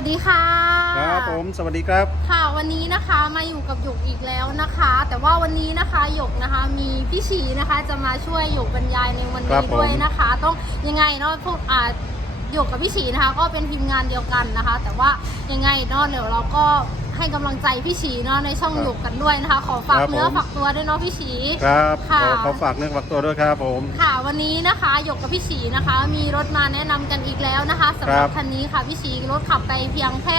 วัสดีค่ะ ครับผม สวัสดีครับ ค่ะ วันนี้นะคะมาอยู่กับหยกอีกแล้วนะคะ แต่ว่าวันนี้นะคะหยกนะคะมีพี่ชีนะคะจะมาช่วยหยกบรรยายในวันครันี้บผมด้วยนะคะ ต้องยังไงเนาะพวกอ่าหยกกับพี่ชีนะคะ ก็เป็นทีมงานเดียวกันนะคะ แต่ว่ายังไงเนาะเดี๋ยวเราก็ ให้กำลังใจพี่ชีเนาะในช่องหยกกันด้วยนะคะ ขอฝากเนื้อฝากตัวด้วยเนาะพี่ชีครับขค่ะอขอฝากเนื้อฝากตัวด้วยครับผม ค่ะวันนี้นะคะหยกกับพี่ฉีนะคะ มีรถมาแนะนำกันอีกแล้วนะคะสำหรับครับคันนี้ค่ะพี่ฉีรถขับไปเพียงแค่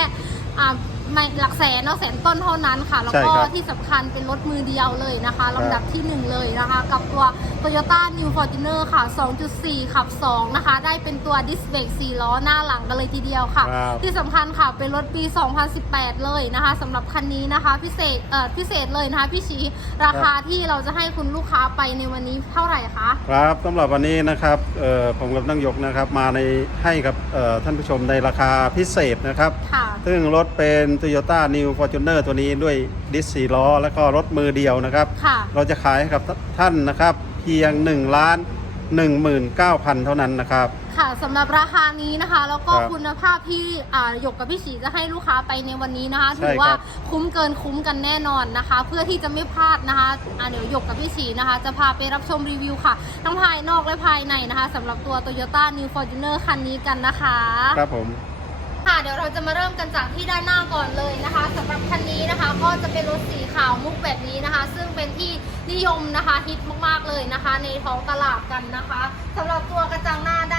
อ่าไม่หลักแสนเนาะแสนต้นเท่านั้นค่ะ แล้วก็ใช่ครับที่สำคัญเป็นรถมือเดียวเลยนะคะลำดับที่หนึ่งเลยนะคะ กับตัว Toyota New Fortuner ค่ะ 2.4 ขับ 2 นะคะ ได้เป็นตัวดิสเบรก4ล้อหน้าหลังกันเลยทีเดียวค่ะ ครับ ที่สำคัญค่ะเป็นรถปี 2018 เลยนะคะสำหรับคันนี้นะคะ พิเศษเอ่อพิเศษเลยนะคะ พี่ชีราคาที่เราจะให้คุณลูกค้าไปในวันนี้เท่าไหร่คะ ครับสำหรับวันนี้นะครับเอ่อผมกับนั่งยกนะครับมาในให้กับเอ่อท่านผู้ชมในราคาพิเศษนะครับ ค่ะ ซึ่งรถเป็น Toyota New Fortuner ตัวนี้ด้วยดิสสีล้อ แล้วก็รถมือเดียวนะครับ ค่ะ เราจะขายให้กับท่านนะครับ เพียง1ล้าน19,000 เท่านั้นนะครับ ค่ะสำหรับราคานี้นะคะ แล้วก็ครับคุณภาพที่อ่าหยกกับพี่ฉีจะให้ลูกค้าไปในวันนี้นะคะใช่ถือว่าครับคุ้มเกินคุ้มกันแน่นอนนะคะ เพื่อที่จะไม่พลาดนะคะอ่าเดี๋ยวหยกกับพี่ฉีนะคะ จะพาไปรับชมรีวิวค่ะ ทั้งภายนอกและภายในนะคะสำหรับตัว Toyota New Fortuner คันนี้กันนะคะ ครับผม ค่ะเดี๋ยวเราจะมาเริ่มกันจากที่ด้านหน้าก่อนเลยนะคะสำหรับคันนี้นะคะก็จะเป็นรถสีขาวมุกแบบนี้นะคะ ซึ่งเป็นที่นิยมนะคะฮิตมากๆเลยนะคะ ในท้องตลาดกันนะคะสำหรับตัวกระจังหน้าด้าน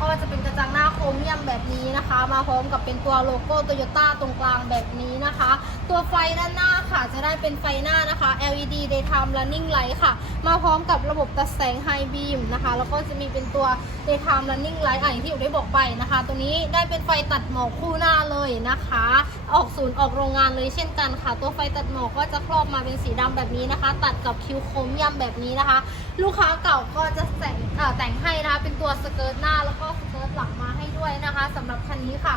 ก็จะเป็นกระจังหน้าโครเมียมแบบนี้นะคะ มาพร้อมกับเป็นตัวโลโก้โตโยต้าตรงกลางแบบนี้นะคะ ตัวไฟด้านหน้าค่ะจะได้เป็นไฟหน้านะคะ LED daytime running light ค่ะ มาพร้อมกับระบบตัดแสง high beam นะคะ แล้วก็จะมีเป็นตัว daytime running light อะอย่างที่อยู่ได้บอกไปนะคะตัวนี้ได้เป็นไฟตัดหมอกคู่หน้าเลยนะคะ ออกศูนย์ออกโรงงานเลยเช่นกันค่ะ ตัวไฟตัดหมอกก็จะครอบมาเป็นสีดำแบบนี้นะคะ ตัดกับคิ้วโครเมียมแบบนี้นะคะ ลูกค้าเก่าก็จะแต่งแต่งให้นะคะเป็นตัวสเกิร์ตหน้าแล้วก็สเกิร์ตหลังมาให้ด้วยนะคะสำหรับคันนี้ค่ะ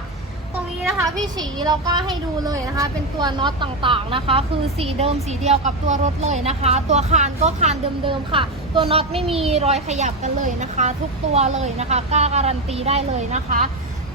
ตรงนี้นะคะพี่ฉีเราก็ให้ดูเลยนะคะ เป็นตัวน็อตต่างๆนะคะ คือสีเดิมสีเดียวกับตัวรถเลยนะคะ ตัวคานก็คานเดิมๆค่ะ ตัวน็อตไม่มีรอยขยับกันเลยนะคะ ทุกตัวเลยนะคะกล้าการันตีได้เลยนะคะ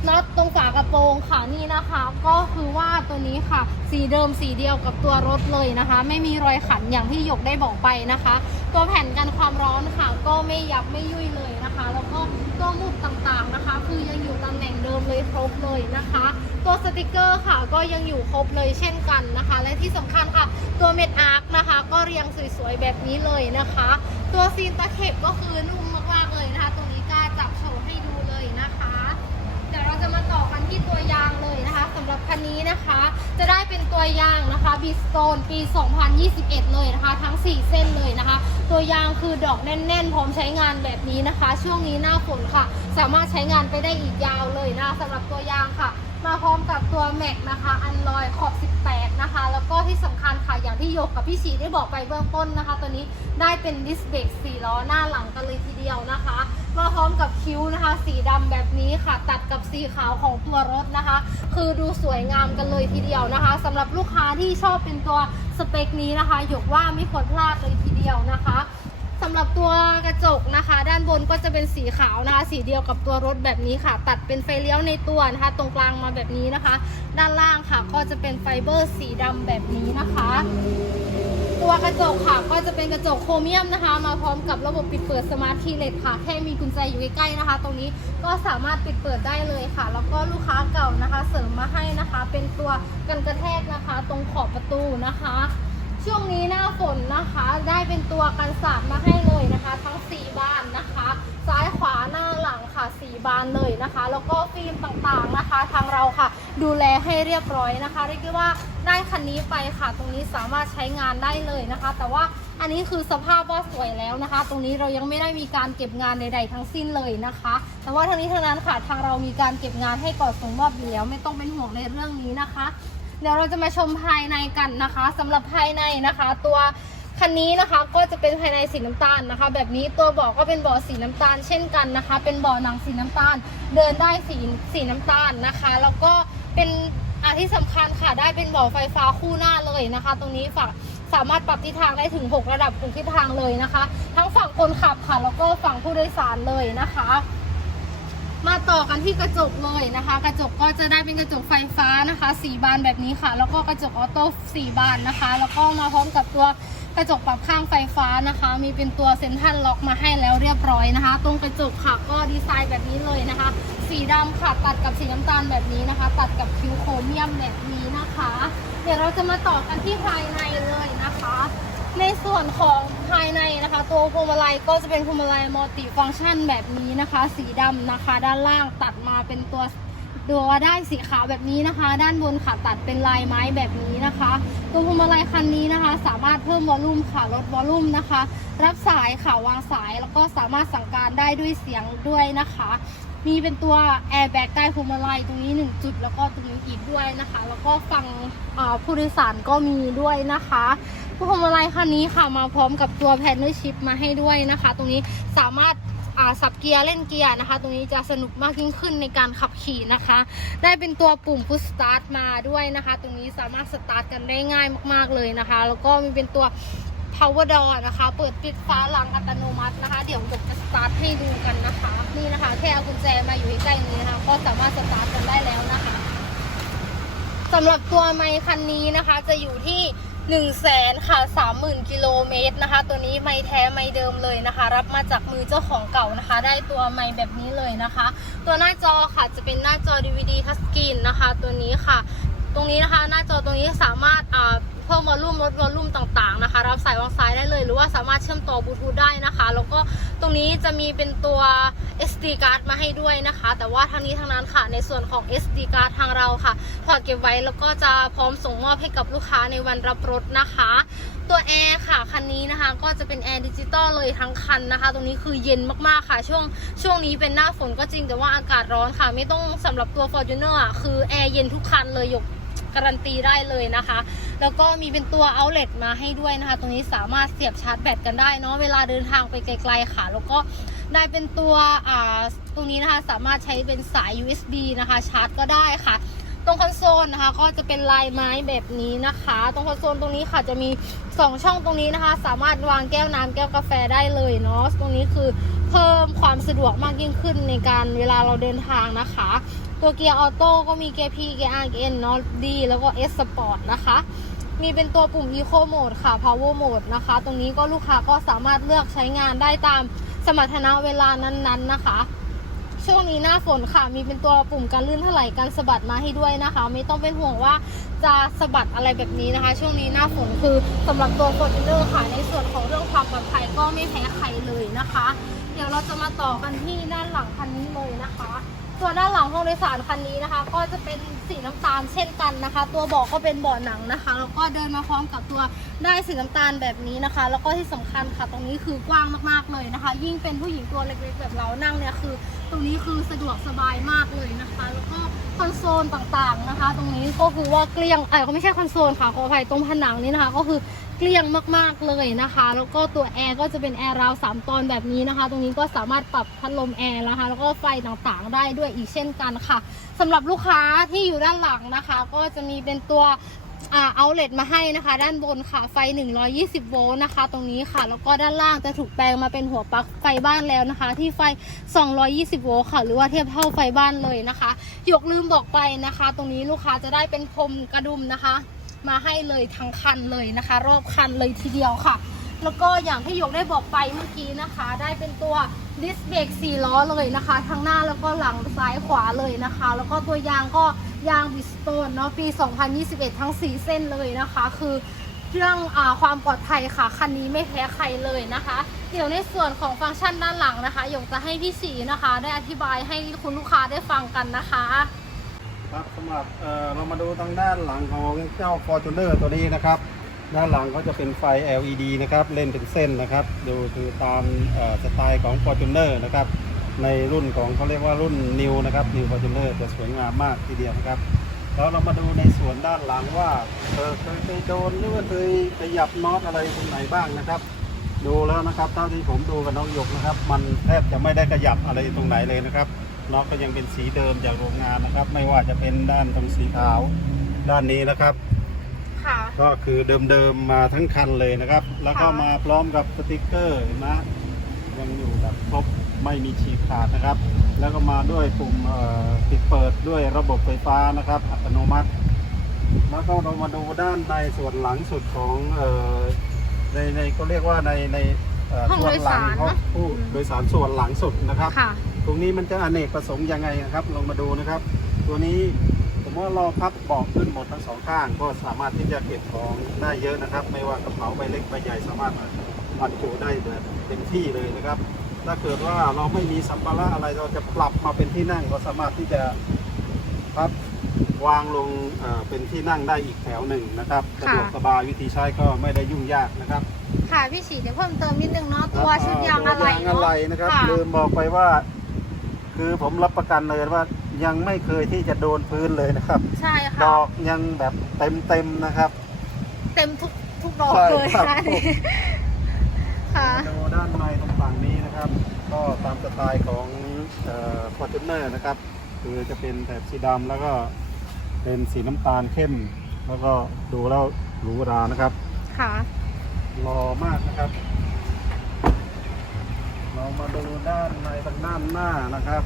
น็อตตรงฝากระโปรงค่ะนี่นะคะ ก็คือว่าตัวนี้ค่ะ สีเดิมสีเดียวกับตัวรถเลยนะคะ ไม่มีรอยขันอย่างที่หยกได้บอกไปนะคะ ตัวแผ่นกันความร้อนค่ะ ก็ไม่ยับไม่ยุ่ยเลยนะคะ แล้วก็ตัวมุดต่างๆนะคะ คือยังอยู่ตำแหน่งเดิมเลยครบเลยนะคะ ตัวสติกเกอร์ค่ะก็ยังอยู่ครบเลยเช่นกันนะคะ และที่สำคัญค่ะ ตัวเม็ดอาร์คนะคะ ก็เรียงสวยๆแบบนี้เลยนะคะ ตัวซีนตะเข็บก็คือนุ่มมาก จะมาต่อกันที่ตัวยางเลยนะคะสำหรับคันนี้นะคะ จะได้เป็นตัวยางนะคะบีสโตนปี 2021 เลยนะคะ ทั้ง 4 เส้นเลยนะคะ ตัวยางคือดอกแน่น ๆ พร้อมใช้งานแบบนี้นะคะ ช่วงนี้หน้าฝนค่ะ สามารถใช้งานไปได้อีกยาวเลยนะคะสำหรับตัวยางค่ะ มาพร้อมกับตัวแม็กนะคะอันลอยขอบ 18 นะคะ แล้วก็ที่สำคัญค่ะอย่างที่ยกกับพี่ชีได้บอกไปเบื้องต้นนะคะ ตัวนี้ได้เป็นดิสเบรก4ล้อหน้าหลังกันเลยทีเดียวนะคะ มาพร้อมกับคิ้วนะคะ สีดำแบบนี้ค่ะ ตัดกับสีขาวของตัวรถนะคะ คือดูสวยงามกันเลยทีเดียวนะคะสำหรับลูกค้าที่ชอบเป็นตัวสเปคนี้นะคะยกว่าไม่ควรพลาดเลยทีเดียวนะคะ สำหรับตัวกระจกนะคะ ด้านบนก็จะเป็นสีขาวนะคะ สีเดียวกับตัวรถแบบนี้ค่ะ ตัดเป็นไฟเลี้ยวในตัวนะคะ ตรงกลางมาแบบนี้นะคะ ด้านล่างค่ะก็จะเป็นไฟเบอร์สีดำแบบนี้นะคะ ตัวกระจกค่ะก็จะเป็นกระจกโครเมียมนะคะ มาพร้อมกับระบบปิดเปิดสมาร์ทคีย์เลสค่ะ แค่มีกุญแจอยู่ใกล้ๆนะคะ ตรงนี้ก็สามารถปิดเปิดได้เลยค่ะ แล้วก็ลูกค้าเก่านะคะ เสริมมาให้นะคะ เป็นตัวกันกระแทกนะคะ ตรงขอบประตูนะคะ ช่วงนี้หน้าฝนนะคะ ได้เป็นตัวกันสาดมาให้เลยนะคะ ทั้ง 4 บานนะคะ ซ้ายขวาหน้าหลังค่ะ 4 บานเลยนะคะ แล้วก็ฟิล์มต่างๆนะคะ ทางเราค่ะ ดูแลให้เรียบร้อยนะคะเรียกได้ว่าได้คันนี้ไปค่ะ ตรงนี้สามารถใช้งานได้เลยนะคะ แต่ว่าอันนี้คือสภาพว่าสวยแล้วนะคะ ตรงนี้เรายังไม่ได้มีการเก็บงานใด ๆ ทั้งสิ้นเลยนะคะ แต่ว่าทั้งนี้ทั้งนั้นค่ะทางเรามีการเก็บงานให้ก่อนส่งมอบอยู่แล้ว ไม่ต้องเป็นห่วงในเรื่องนี้นะคะ เดี๋ยวเราจะมาชมภายในกันนะคะสำหรับภายในนะคะ ตัวคันนี้นะคะก็จะเป็นภายในสีน้ำตาลนะคะ แบบนี้ตัวเบาะก็เป็นเบาะสีน้ำตาล เช่นกันนะคะ เป็นเบาะหนังสีน้ำตาล เดินได้สีสีน้ำตาลนะคะ แล้วก็เป็นอาที่สำคัญค่ะได้เป็นเบาะไฟฟ้าคู่หน้าเลยนะคะ ตรงนี้ฝากสามารถปรับทิศทางได้ถึง 6 ระดับทุกทิศทางเลยนะคะ ทั้งฝั่งคนขับค่ะแล้วก็ฝั่งผู้โดยสารเลยนะคะ มาต่อกันที่กระจกเลยนะคะ กระจกก็จะได้เป็นกระจกไฟฟ้านะคะสีบานแบบนี้ค่ะ แล้วก็กระจกออโต้สีบานนะคะ แล้วก็มาพร้อมกับตัวกระจกปรับข้างไฟฟ้านะคะ มีเป็นตัวเซ็นทรัลล็อกมาให้แล้วเรียบร้อยนะคะ ตรงกระจกค่ะก็ดีไซน์แบบนี้เลยนะคะ สีดำค่ะตัดกับสีน้ำตาลแบบนี้นะคะ ตัดกับคิ้วโครเมียมแบบนี้นะคะ เดี๋ยวเราจะมาต่อกันที่ภายในเลย ในส่วนของภายในนะคะ ตัวพวงมาลัยก็จะเป็นพวงมาลัยมัลติฟังก์ชันแบบนี้นะคะ สีดำนะคะ ด้านล่างตัดมาเป็นตัวตัวได้สีขาวแบบนี้นะคะ ด้านบนค่ะตัดเป็นลายไม้แบบนี้นะคะ ตัวพวงมาลัยคันนี้นะคะ สามารถเพิ่มวอลลุ่มค่ะลดวอลลุ่มนะคะ รับสายค่ะวางสายแล้วก็สามารถสั่งการได้ด้วยเสียงด้วยนะคะ มีเป็นตัวแอร์แบ็กใต้พวงมาลัยตรงนี้ 1 จุด แล้วก็ตรงนี้อีกด้วยนะคะ แล้วก็ฝั่งผู้โดยสารก็มีด้วยนะคะ พวงมาลัยคันนี้ค่ะมาพร้อมกับตัวแพนเนอร์ชิพมาให้ด้วยนะคะ ตรงนี้สามารถอ่าสับเกียร์เล่นเกียร์นะคะ ตรงนี้จะสนุกมากยิ่งขึ้นในการขับขี่นะคะ ได้เป็นตัวปุ่ม push start มาด้วยนะคะ ตรงนี้สามารถสตาร์ทกันได้ง่ายมากๆเลยนะคะ แล้วก็มีเป็นตัว power door นะคะ เปิดปิดฟ้าหลังอัตโนมัตินะคะ เดี๋ยวผมจะสตาร์ทให้ดูกันนะคะ นี่นะคะ แค่เอากุญแจมาอยู่ใกล้ๆนี้นะคะ ก็สามารถสตาร์ทกันได้แล้วนะคะสำหรับตัวไมค์คันนี้นะคะ จะอยู่ที่ 1นึ่งแสนค่ะสามหมื่นกิโลเมตรนะคะ ตัวนี้ไม่แท้ไม่เดิมเลยนะคะ รับมาจากมือเจ้าของเก่านะคะ ได้ตัวไมค์แบบนี้เลยนะคะ ตัวหน้าจอค่ะจะเป็นหน้าจอ DVD touch screen นะคะ ตัวนี้ค่ะ ตรงนี้นะคะ หน้าจอตรงนี้สามารถเพิ่มวอลลุ่มลดวอลลุ่มต่าง สายวางสายได้เลย หรือว่าสามารถเชื่อมต่อบลูทูธได้นะคะ แล้วก็ตรงนี้จะมีเป็นตัว SD card มาให้ด้วยนะคะ แต่ว่าทั้งนี้ทั้งนั้นค่ะในส่วนของ SD card ทางเราค่ะถอดเก็บไว้แล้วก็จะพร้อมส่งมอบให้กับลูกค้าในวันรับรถนะคะ ตัวแอร์ค่ะคันนี้นะคะ ก็จะเป็นแอร์ดิจิตอลเลยทั้งคันนะคะ ตรงนี้คือเย็นมากๆค่ะ ช่วงช่วงนี้เป็นหน้าฝนก็จริงแต่ว่าอากาศร้อนค่ะ ไม่ต้องสำหรับตัว Fortuner อะคือแอร์เย็นทุกคันเลยยก การันตีได้เลยนะคะ แล้วก็มีเป็นตัว outlet มาให้ด้วยนะคะ ตรงนี้สามารถเสียบชาร์จแบตกันได้เนาะเวลาเดินทางไปไกลๆค่ะ แล้วก็ได้เป็นตัวอ่าตรงนี้นะคะสามารถใช้เป็นสาย USB นะคะชาร์จก็ได้ค่ะ ตรงคอนโซลนะคะ ก็จะเป็นลายไม้แบบนี้นะคะ ตรงคอนโซลตรงนี้ค่ะจะมี 2 ช่องตรงนี้นะคะ สามารถวางแก้วน้ำแก้วกาแฟได้เลยเนาะตรงนี้คือเพิ่มความสะดวกมากยิ่งขึ้นในการเวลาเราเดินทางนะคะ ตัวเกียร์ออโต้ก็มีเกียร์ P เกียร์ R เกียร์ N เนาะ D แล้วก็ S Sport นะคะ มีเป็นตัวปุ่ม Eco Mode ค่ะ Power Mode นะคะ ตรงนี้ก็ลูกค้าก็สามารถเลือกใช้งานได้ตามสมรรถนะเวลานั้นๆนะคะ ช่วงนี้หน้าฝนค่ะ มีเป็นตัวปุ่มการลื่นถลายการสะบัดมาให้ด้วยนะคะ ไม่ต้องเป็นห่วงว่าจะสะบัดอะไรแบบนี้นะคะ ช่วงนี้หน้าฝนคือสำหรับตัว f o r t u n e r ค่ะ ในส่วนของเรื่องความปลอดภัยก็ไม่แพ้ใครเลยนะคะ เดี๋ยวเราจะมาต่อกันที่ด้านหลังคันนี้เลยนะคะ ตัวด้านหลังห้องโดยสารคันนี้นะคะ ก็จะเป็นสีน้ำตาลเช่นกันนะคะ ตัวเบาะก็เป็นเบาะหนังนะคะแล้วก็เดินมาพร้อมกับตัวได้สีน้ำตาลแบบนี้นะคะ แล้วก็ที่สำคัญค่ะตรงนี้คือกว้างมากๆเลยนะคะ ยิ่งเป็นผู้หญิงตัวเล็กๆแบบเรานั่งเนี่ยคือ ตรงนี้คือสะดวกสบายมากเลยนะคะ แล้วก็คอนโซลต่างๆนะคะ ตรงนี้ก็คือว่าเกลี้ยงเออไม่ใช่คอนโซลค่ะขออภัยตรงผนังนี้นะคะ ก็คือเกลี้ยงมากๆเลยนะคะ แล้วก็ตัวแอร์ก็จะเป็นแอร์ราวสามตอนแบบนี้นะคะ ตรงนี้ก็สามารถปรับพัดลมแอร์นะคะ แล้วก็ไฟต่างๆได้ด้วยอีกเช่นกันค่ะสำหรับลูกค้าที่อยู่ด้านหลังนะคะ ก็จะมีเป็นตัวอ่าเอาเลตมาให้นะคะ ด้านบนค่ะไฟ 120 โวลต์นะคะ ตรงนี้ค่ะ แล้วก็ด้านล่างจะถูกแปลงมาเป็นหัวปลั๊กไฟบ้านแล้วนะคะ ที่ไฟ 220 โวลต์ค่ะ หรือว่าเทียบเท่าไฟบ้านเลยนะคะ ยกลืมบอกไปนะคะ ตรงนี้ลูกค้าจะได้เป็นพรมกระดุมนะคะ มาให้เลยทั้งคันเลยนะคะ รอบคันเลยทีเดียวค่ะ แล้วก็อย่างที่ยกได้บอกไปเมื่อกี้นะคะ ได้เป็นตัวดิสเบรก4ล้อเลยนะคะทั้งหน้าแล้วก็หลังซ้ายขวาเลยนะคะ แล้วก็ตัวยางก็ยางบิสโตนเนาะปี 2021 ทั้ง 4 เส้นเลยนะคะ คือเรื่องอความปลอดภัยค่ะ คันนี้ไม่แพ้ใครเลยนะคะ เดี๋ยวในส่วนของฟังก์ชันด้านหลังนะคะหยกจะให้พี่สีนะคะ ได้อธิบายให้คุณลูกค้าได้ฟังกันนะคะ ครับสำหรับเอ่อเรามาดูทางด้านหลังของเจ้า Fortuner ตัวนี้นะครับ ด้านหลังก็จะเป็นไฟ LED นะครับเล่นเป็นเส้นนะครับดูคือตามเอ่อสไตล์ของ Fortuner นะครับในรุ่นของเขาเรียกว่ารุ่น New นะครับ New Fortuner จะสวยงามมากทีเดียวนะครับแล้วเรามาดูในส่วนด้านหลังว่าเออเคยเคยโดนหรือว่าเคยขยับน็อตอะไรตรงไหนบ้างนะครับ ดูแล้วนะครับเท่าที่ผมดูกับน้องหยกนะครับ มันแทบจะไม่ได้ขยับอะไรตรงไหนเลยนะครับ น็อตก็ยังเป็นสีเดิมจากโรงงานนะครับ ไม่ว่าจะเป็นด้านตรงสีขาวด้านนี้นะครับ ค่ะ ก็คือเดิมๆมาทั้งคันเลยนะครับ แล้วก็ค่ะ มาพร้อมกับสติกเกอร์เห็นไหมยังอยู่แบบครบไม่มีฉีกขาดนะครับ แล้วก็มาด้วยปุ่มเอ่อปิดเปิดด้วยระบบไฟฟ้านะครับ อัตโนมัติ แล้วก็เรามาดูด้านในส่วนหลังสุดของเอ่อในในก็เรียกว่าในในเอ่อห้องส่วนหลัโดยสารของนะผู้โดยสารส่วนหลังสุดนะครับ ค่ะ ตรงนี้มันจะอเนกประสงค์ยังไงนะครับ ลองมาดูนะครับ ตัวนี้ผมว่าเราพับเบาะขึ้นหมดทั้งสองข้าง ก็สามารถที่จะเก็บของได้เยอะนะครับ ไม่ว่ากระเป๋าใบเล็กใบใหญ่สามารถบรรจุได้แบบเต็มที่เลยนะครับ ถ้าเกิดว่าเราไม่มีสัมภาระอะไรเราจะปรับมาเป็นที่นั่งก็สามารถที่จะพับวางลงเอ่อเป็นที่นั่งได้อีกแถวหนึ่งนะครับสะดวกสบายวิธีใช้ก็ไม่ได้ยุ่งยากนะครับค่ะพี่ฉีเดี๋ยวเพิ่มเติมนิดนึงเนาะตัวชุดยางอะไรตัวยางเนาะอะไรนะครับค่ะลืมบอกไปว่า คือผมรับประกันเลยว่ายังไม่เคยที่จะโดนพื้นเลยนะครับ ใช่ดค่ะ อกยังแบบเต็มเต็มๆนะครับ เต็มทุกทุกดอกใช่เลยครับค่ะนี่ค่ะ ดูด้านในตรงฝั่งนี้นะครับ ก็ตามสไตล์ของฟอร์จูเนอร์นะครับ คือจะเป็นแถบสีดำแล้วก็เป็นสีน้ำตาลเข้ม แล้วก็ดูแล้วหรูหรานะครับค่ะ รอมากนะครับ เรามาดูด้านในทางด้านหน้านะครับ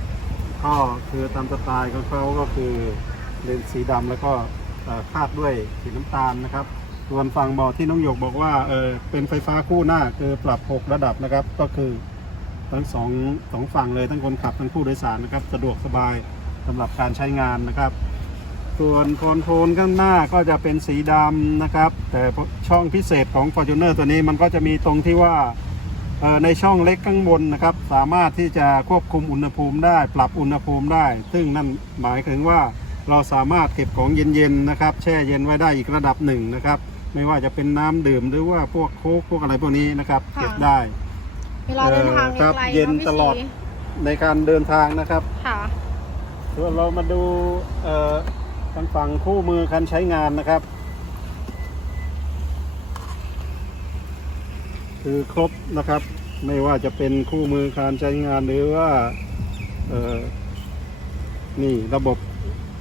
ก็คือตามสไตล์ของเขาก็คือเลนส์สีดำแล้วก็คาดด้วยสีน้ำตาลนะครับส่วนฝั่งบาะที่น้องหยกบอกว่าเออเป็นไฟฟ้าคู่หน้าคือปรับ 6 ระดับนะครับ ก็คือทั้งสองสองฝั่งเลยทั้งคนขับทั้งผู้โดยสารนะครับ สะดวกสบายสำหรับการใช้งานนะครับ ส่วนคอนโทรลข้างหน้าก็จะเป็นสีดำนะครับ แต่ช่องพิเศษของ Fortuner ตัวนี้มันก็จะมีตรงที่ว่า ในช่องเล็กข้างบนนะครับ สามารถที่จะควบคุมอุณหภูมิได้ ปรับอุณหภูมิได้ ซึ่งนั่นหมายถึงว่าเราสามารถเก็บของเย็นๆนะครับ แช่เย็นไว้ได้อีกระดับหนึ่งนะครับ ไม่ว่าจะเป็นน้ำดื่มหรือว่าพวกโค้กพวกอะไรพวกนี้นะครับ ค่ะ เก็บได้เวลาเดินทางเออครับไกลๆเย็นอะพี่ตลอดศรีในการเดินทางนะครับ ค่ะส่วนเรามาดูเอ่อทางฝั่งคู่มือการใช้งานนะครับ คือครบนะครับ ไม่ว่าจะเป็นคู่มือการใช้งานหรือว่าเอ่อนี่ระบบ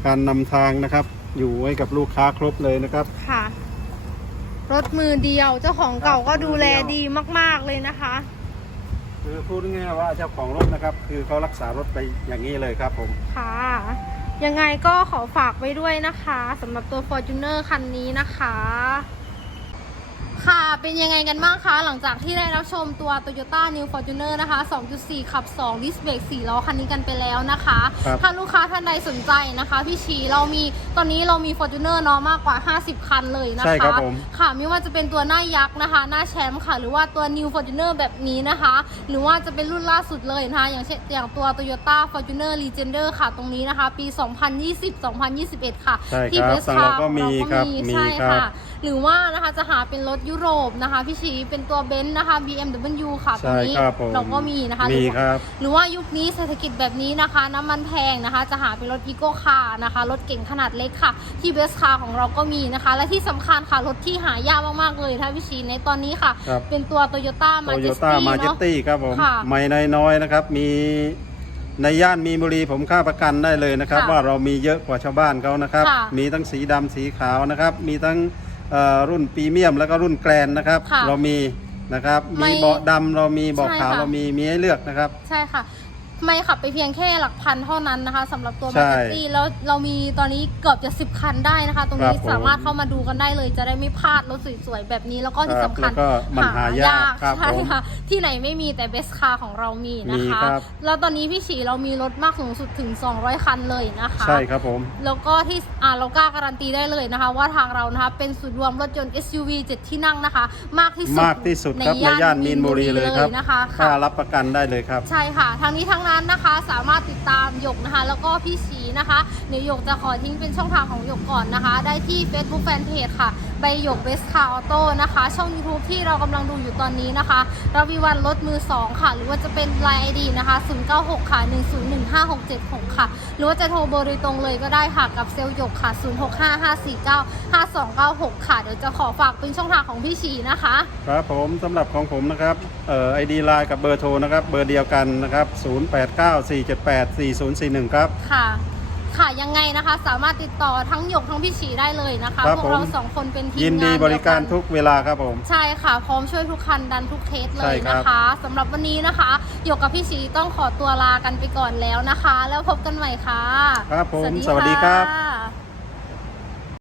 การนำทางนะครับ อยู่ไว้กับลูกค้าครบเลยนะครับค่ะ รถมือเดียวเจ้าของเก่าก็ดูแลมือเดียวดีมาก ๆเลยนะคะ คือพูดง่ายๆว่าเจ้าของรถนะครับ คือเขารักษารถไปอย่างนี้เลยครับผมค่ะ ยังไงก็ขอฝากไว้ด้วยนะคะสำหรับตัว Fortuner คันนี้นะคะ ค่ะ เป็นยังไงกันบ้างคะ หลังจากที่ได้รับชมตัว Toyota New Fortuner นะคะ 2.4 ขับ 2 ดิสเบรก4ล้อคันนี้กันไปแล้วนะคะ ครับถ้าลูกค้าท่านใดสนใจนะคะ พี่ชีเรามีตอนนี้เรามี Fortuner เนาะมากกว่า 50 คันเลยนะคะ ใช่ครับผมค่ะไม่ว่าจะเป็นตัวหน้ายักษ์นะคะ หน้าแชมป์ค่ะ หรือว่าตัว New Fortuner แบบนี้นะคะ หรือว่าจะเป็นรุ่นล่าสุดเลยนะคะ อย่างเช่นอย่างตัว Toyota Fortuner Legender ค่ะ ตรงนี้นะคะ ปี 2020-2021 ค่ะ ใช่ที่ครับ Best ทางเรา Car ก็มีของครับเราก็มีใช่ครับค่ะหรือว่านะคะจะหาเป็นรถยุโรปนะคะพี่ชีเป็นตัวเบนซ์นะคะ BMW ค่ะตรใช่งนี้ครับผมเราก็มีนะคะมีครับ หรือว่ายุคนี้เศรษฐกิจแบบนี้นะคะ น้ำมันแพงนะคะ จะหาเป็นรถอีโก้คาร์นะคะ รถเก่งขนาดเล็กค่ะ ที่เบสคาร์ของเราก็มีนะคะ และที่สำคัญค่ะ รถที่หายากมากๆเลยถ้าพี่ชีในตอนนี้ค่ะ ครับ เป็นตัว Toyota โต m a โย j e s ต้า t y มาเจเนาะ ตี้ครับผมค่ะไม่น้อยๆนะครับ มีในย่านมีนบุรีผมค่าประกันได้เลยนะครับ ค่ะว่าเรามีเยอะกว่าชาวบ้านเขานะครับ ค่ะมีทั้งสีดำสีขาวนะครับ มีทั้ง เอ่อรุ่นพรีเมียมแล้วก็รุ่นแกรนนะครับ ค่ะเรามีนะครับ ไม่มีเบาะดำเรามีเบาะใช่ขาวค่ะ เรามีมีให้เลือกนะครับ ใช่ค่ะ ไม่ขับไปเพียงแค่หลักพันเท่านั้นนะคะสำหรับตัวใช่มา j e s t y แล้วเรามีตอนนี้เกือบจะ 10 คันได้นะคะ ตรงนี้ครับผมสามารถเข้ามาดูกันได้เลย จะได้ไม่พลาดรถสวยๆแบบนี้แล้วก็ที่ครับสำคัญแล้วก็มันหายากครับใช่ผมค่ะที่ไหนไม่มีแต่เบสคาของเรามีนะมีคะครับแล้วตอนนี้พี่ฉีเรามีรถมากสูงสุดถึง 200 คันเลยนะคะใช่ครับผมแล้วก็ที่อ่าเรากล้าการันตีได้เลยนะคะ ว่าทางเรานะคะเป็นศูนย์รวมรถยนต์ SUV 7 ที่นั่งนะคะ มากที่สุดมากที่สุดครับในย่านมีนบุรีเลยครับนะคะค่าค่ะรับประกันได้เลยครับ ใช่ค่ะทั้งนี้ทั้งนั้นนะคะ สามารถติดตามหยกนะคะ แล้วก็พี่ชีนะคะเดี๋ยวหยกจะขอทิ้งเป็นช่องทางของหยกก่อนนะคะ ได้ที่ Facebook Fanpage ค่ะ บหยกเบสคาร์ออโต้นะคะ ช่อง YouTube ที่เรากำลังดูอยู่ตอนนี้นะคะรวิวันรถมือ 2 ค่ะ หรือว่าจะเป็น Line ID นะคะ 096 ค่ะ 1015676 ค่ะ หรือว่าจะโทรเบอร์โดยตรงเลยก็ได้ค่ะกับเซลล์หยกค่ะ 0655495296 ค่ะ เดี๋ยวจะขอฝากเป็นช่องทางของพี่ชีนะคะ ครับผมสำหรับของผมนะครับเอ่อไอดีไลน์กับเบอร์โทรนะครับ เบอร์เดียวกันนะครับ 0894784041 ครับ ค่ะ ค่ะยังไงนะคะ สามารถติดต่อทั้งหยกทั้งพี่ฉีได้เลยนะคะครับพวกเราผม สองคนเป็นทีมยินดีงานบริการเดียวทุกเวลาครับผม ใช่ค่ะ พร้อมช่วยทุกคันดันทุกเทสเลใช่ยครับ นะคะสำหรับวันนี้นะคะหยกกับพี่ฉีต้องขอตัวลากันไปก่อนแล้วนะคะ แล้วพบกันใหม่ค่ะ ครับผม สวัสดีครับค่ะ